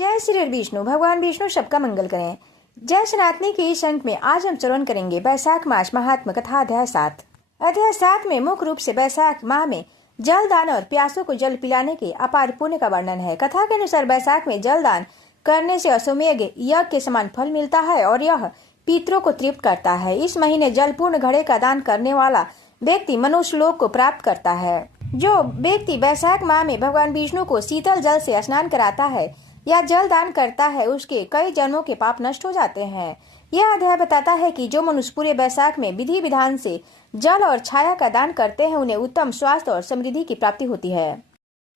जय श्री विष्णु। भगवान विष्णु सबका मंगल करें। जय सनातनी के इस अंक में आज हम श्रवण करेंगे वैशाख मास महात्म कथा अध्याय 7। अध्याय 7 में मुख्य रूप से वैशाख माह में जल दान और प्यासों को जल पिलाने के अपार पुण्य का वर्णन है। कथा के अनुसार वैशाख में जल दान करने से अश्वमेध यज्ञ के समान फल मिलता है और यह पितरों को तृप्त करता है। इस महीने जल पूर्ण घड़े का दान करने वाला व्यक्ति मनुष्य लोक को प्राप्त करता है। जो व्यक्ति वैशाख माह में भगवान विष्णु को शीतल जल से स्नान कराता है या जल दान करता है, उसके कई जन्मों के पाप नष्ट हो जाते हैं। यह अध्याय बताता है कि जो मनुष्य पूरे वैशाख में विधि विधान से जल और छाया का दान करते हैं, उन्हें उत्तम स्वास्थ्य और समृद्धि की प्राप्ति होती है।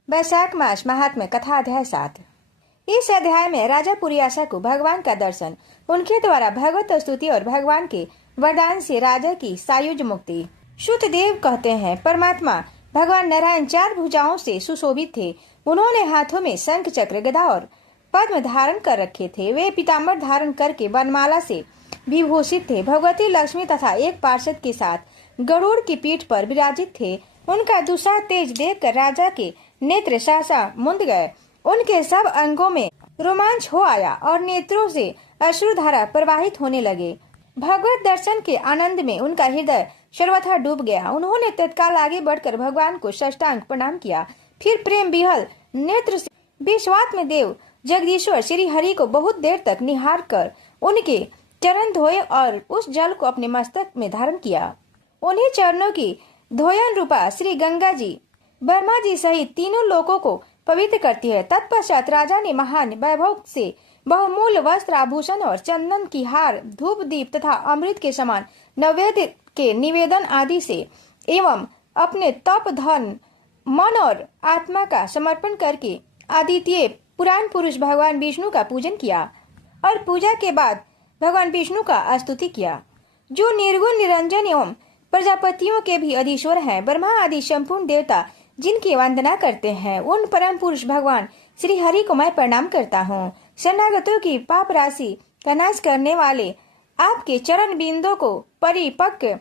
वैशाख मास महात्म्य कथा अध्याय 7। इस अध्याय में राजा पुरियासा को भगवान का दर्शन, उनके द्वारा भगवत स्तुति और भगवान के वरदान से राजा की सायुज मुक्ति। शुद्धदेव कहते हैं, परमात्मा भगवान नारायण 4 भुजाओं से सुशोभित थे। उन्होंने हाथों में शंख चक्र गदा और पद्म धारण कर रखे थे। वे पीताम्बर धारण करके वनमाला से विभूषित थे। भगवती लक्ष्मी तथा एक पार्षद के साथ गरुड़ की पीठ पर विराजित थे। उनका दूसरा तेज देखकर राजा के नेत्र सहसा मुंद गए। उनके सब अंगों में रोमांच हो आया और नेत्रों से अश्रुधारा प्रवाहित होने लगे। भगवत दर्शन के आनंद में उनका हृदय सर्वथा डूब गया। उन्होंने तत्काल आगे बढ़कर भगवान को साष्टांग प्रणाम किया। फिर प्रेम विहल नेत्र से विश्वात्म देव जगदीश्वर श्री हरि को बहुत देर तक निहार कर उनके चरण धोए और उस जल को अपने मस्तक में धारण किया। उन्हीं चरणों की धोयन रूपा श्री गंगा जी ब्रह्मा जी सहित तीनों लोकों को पवित्र करती है। तत्पश्चात राजा ने महान वैभव से बहुमूल्य वस्त्र आभूषण और चंदन की हार, धूप दीप तथा अमृत के समान नैवेद्य के निवेदन आदि से एवं अपने तप धन मन और आत्मा का समर्पण करके आदित्य पुराण पुरुष भगवान विष्णु का पूजन किया और पूजा के बाद भगवान विष्णु का स्तुति किया, जो निर्गुण निरंजन एवं प्रजापतियों के भी अधीश्वर हैं। ब्रह्मा आदि संपूर्ण देवता जिनकी वंदना करते हैं, उन परम पुरुष भगवान श्री हरि को मैं प्रणाम करता हूँ। शरणागतों की पाप राशि का नाश करने वाले आपके चरण बिंदों को परिपक्व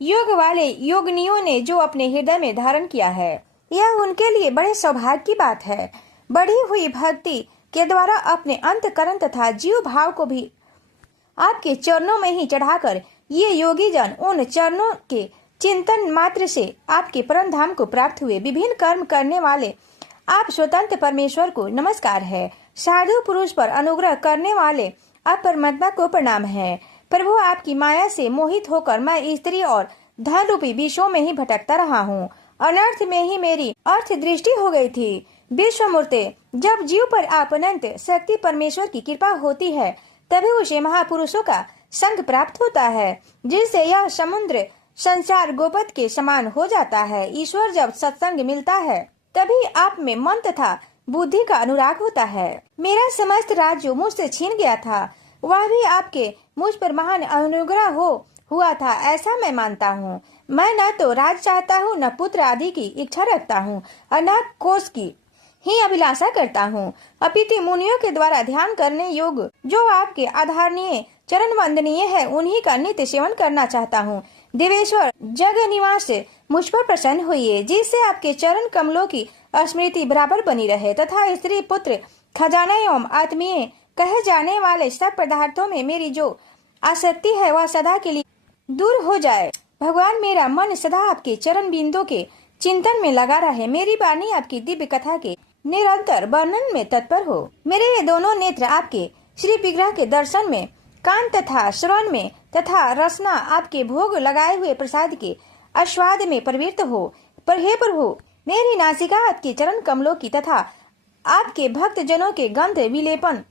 योग वाले योगिनियों ने जो अपने हृदय में धारण किया है, यह उनके लिए बड़े सौभाग्य की बात है। बढ़ी हुई भक्ति के द्वारा अपने अंतकरण तथा जीव भाव को भी आपके चरणों में ही चढ़ाकर ये योगी जन उन चरणों के चिंतन मात्र से आपके परम धाम को प्राप्त हुए। विभिन्न कर्म करने वाले आप स्वतंत्र परमेश्वर को नमस्कार है। साधु पुरुष पर अनुग्रह करने वाले आप परमात्मा को प्रणाम है। प्रभु, आपकी माया से मोहित होकर मैं स्त्री और धन रूपी विषयों में ही भटकता रहा हूँ। अनर्थ में ही मेरी अर्थ दृष्टि हो गई थी। विश्वमूर्ते, जब जीव पर आप अनंत शक्ति परमेश्वर की कृपा होती है, तभी उसे महापुरुषों का संग प्राप्त होता है, जिससे यह समुद्र संसार गोपद के समान हो जाता है। ईश्वर जब सत्संग मिलता है, तभी आप में मन तथा बुद्धि का अनुराग होता है। मेरा समस्त राज्य मुझसे छीन गया था, वह भी आपके मुझ पर महान अनुग्रह हुआ था, ऐसा मैं मानता हूँ। मैं न तो राज चाहता हूँ, न पुत्र आदि की इच्छा रखता हूँ और न कोष की ही अभिलाषा करता हूँ। अपितु मुनियों के द्वारा ध्यान करने योग्य जो आपके आधारणीय चरण वंदनीय है, उन्हीं का नित्य सेवन करना चाहता हूँ। देवेश्वर जग निवास मुझ पर प्रसन्न हुई, जिससे आपके चरण कमलों की स्मृति बराबर बनी रहे तथा स्त्री पुत्र खजाना एवं आत्मीय कहे जाने वाले सब पदार्थों में मेरी जो आसक्ति है, वह सदा के लिए दूर हो जाए। भगवान, मेरा मन सदा आपके चरण बिंदु के चिंतन में लगा रहे। मेरी वाणी आपकी दिव्य कथा के निरंतर वर्णन में तत्पर हो। मेरे ये दोनों नेत्र आपके श्री विग्रह के दर्शन में, कान तथा श्रवण में तथा रसना आपके भोग लगाए हुए प्रसाद के आस्वाद में प्रवृत्त हो। पर हे प्रभु, मेरी नासिका आपके चरण कमलों की तथा आपके भक्त जनों के गंध विलेपन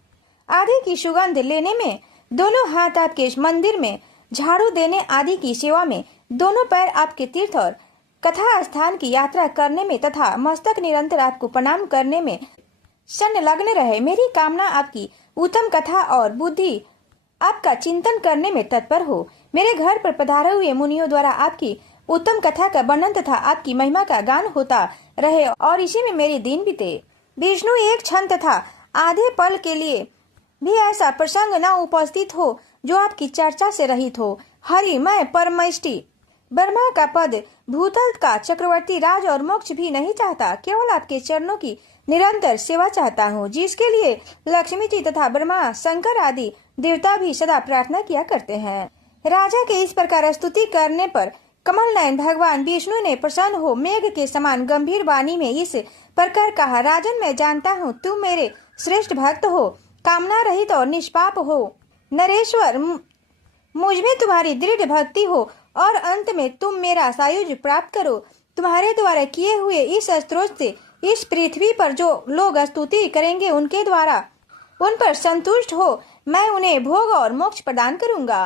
आदि की सुगंध लेने में, दोनों हाथ आपके मंदिर में झाड़ू देने आदि की सेवा में, दोनों पैर आपके तीर्थ और कथा स्थान की यात्रा करने में तथा मस्तक निरंतर आपको प्रणाम करने में संलग्न रहे। मेरी कामना आपकी उत्तम कथा और बुद्धि आपका चिंतन करने में तत्पर हो। मेरे घर पर पधारे हुए मुनियों द्वारा आपकी उत्तम कथा का वर्णन तथा आपकी महिमा का गान होता रहे और इसी में मेरे दिन बीते। विष्णु, एक क्षण तथा आधे पल के लिए भी ऐसा प्रसंग न उपस्थित हो जो आपकी चर्चा से रहित हो। हरि, मैं परमेष्टि ब्रह्मा का पद, भूतल का चक्रवर्ती राज और मोक्ष भी नहीं चाहता, केवल आपके चरणों की निरंतर सेवा चाहता हूँ, जिसके लिए लक्ष्मी जी तथा ब्रह्मा, शंकर आदि देवता भी सदा प्रार्थना किया करते हैं। राजा के इस प्रकार स्तुति करने पर कमल नयन भगवान विष्णु ने प्रसन्न हो मेघ के समान गंभीर वाणी में इस प्रकार कहा, राजन, मैं जानता हूँ तुम मेरे श्रेष्ठ भक्त हो, कामना रहित और निष्पाप हो। नरेश्वर, मुझ में तुम्हारी दृढ़ भक्ति हो और अंत में तुम मेरा सायुज्य प्राप्त करो। तुम्हारे द्वारा किए हुए इस स्त्रोत से इस पृथ्वी पर जो लोग स्तुति करेंगे उनके द्वारा उन पर संतुष्ट हो मैं उन्हें भोग और मोक्ष प्रदान करूंगा।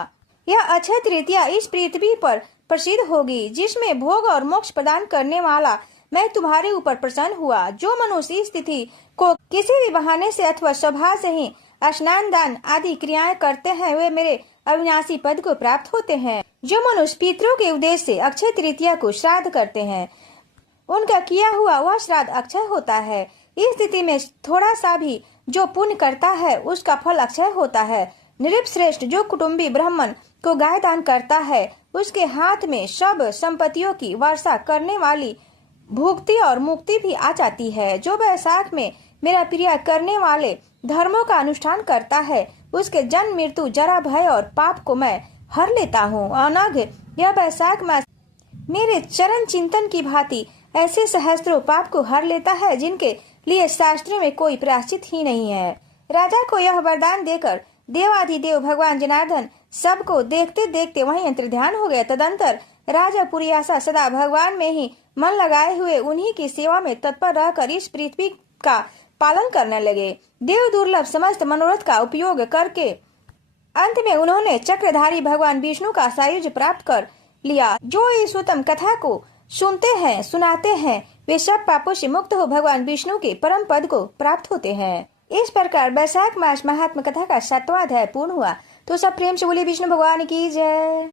यह अक्षय तृतीया इस पृथ्वी पर प्रसिद्ध होगी, जिसमें भोग और मोक्ष प्रदान करने वाला मैं तुम्हारे ऊपर प्रसन्न हुआ। जो मनुष्य इस तिथि को किसी भी बहाने से अथवा स्वभाव से ही स्नान दान आदि क्रियाएं करते हैं, वे मेरे अविनाशी पद को प्राप्त होते हैं। जो मनुष्य पितरों के उद्देश्य से अक्षय तृतीया को श्राद्ध करते हैं, उनका किया हुआ वह श्राद्ध अक्षय होता है। इस स्थिति में थोड़ा सा भी जो पुण्य करता है उसका फल अक्षय होता है। नृप श्रेष्ठ, जो कुटुंबी ब्राह्मण को गाय दान करता है, उसके हाथ में सब संपत्तियों की वर्षा करने वाली भुक्ति और मुक्ति भी आ जाती है। जो वैशाख में मेरा प्रिय करने वाले धर्मों का अनुष्ठान करता है, उसके जन्म, मृत्यु, जरा, भय और पाप को मैं हर लेता हूँ। अनघ, यह वैशाख मास मेरे चरण चिंतन की भांति ऐसे सहस्त्रों पाप को हर लेता है, जिनके लिए शास्त्रों में कोई प्रायश्चित ही नहीं है। राजा को यह वरदान देकर देवाधिदेव भगवान जनार्दन सबको देखते देखते वहीं अंतर्ध्यान हो गए। तदंतर राजा पूरी आशा सदा भगवान में ही मन लगाए हुए उन्हीं की सेवा में तत्पर रहकर इस पृथ्वी का पालन करने लगे। देव दुर्लभ समस्त मनोरथ का उपयोग करके अंत में उन्होंने चक्रधारी भगवान विष्णु का सायुज्य प्राप्त कर लिया। जो इस उत्तम कथा को सुनते हैं, सुनाते हैं, वे सब पापों से मुक्त हो भगवान विष्णु के परम पद को प्राप्त होते हैं। इस प्रकार वैशाख मास महात्म कथा का 7वां अध्याय पूर्ण हुआ। तो सब प्रेम से बोलिए विष्णु भगवान की जय।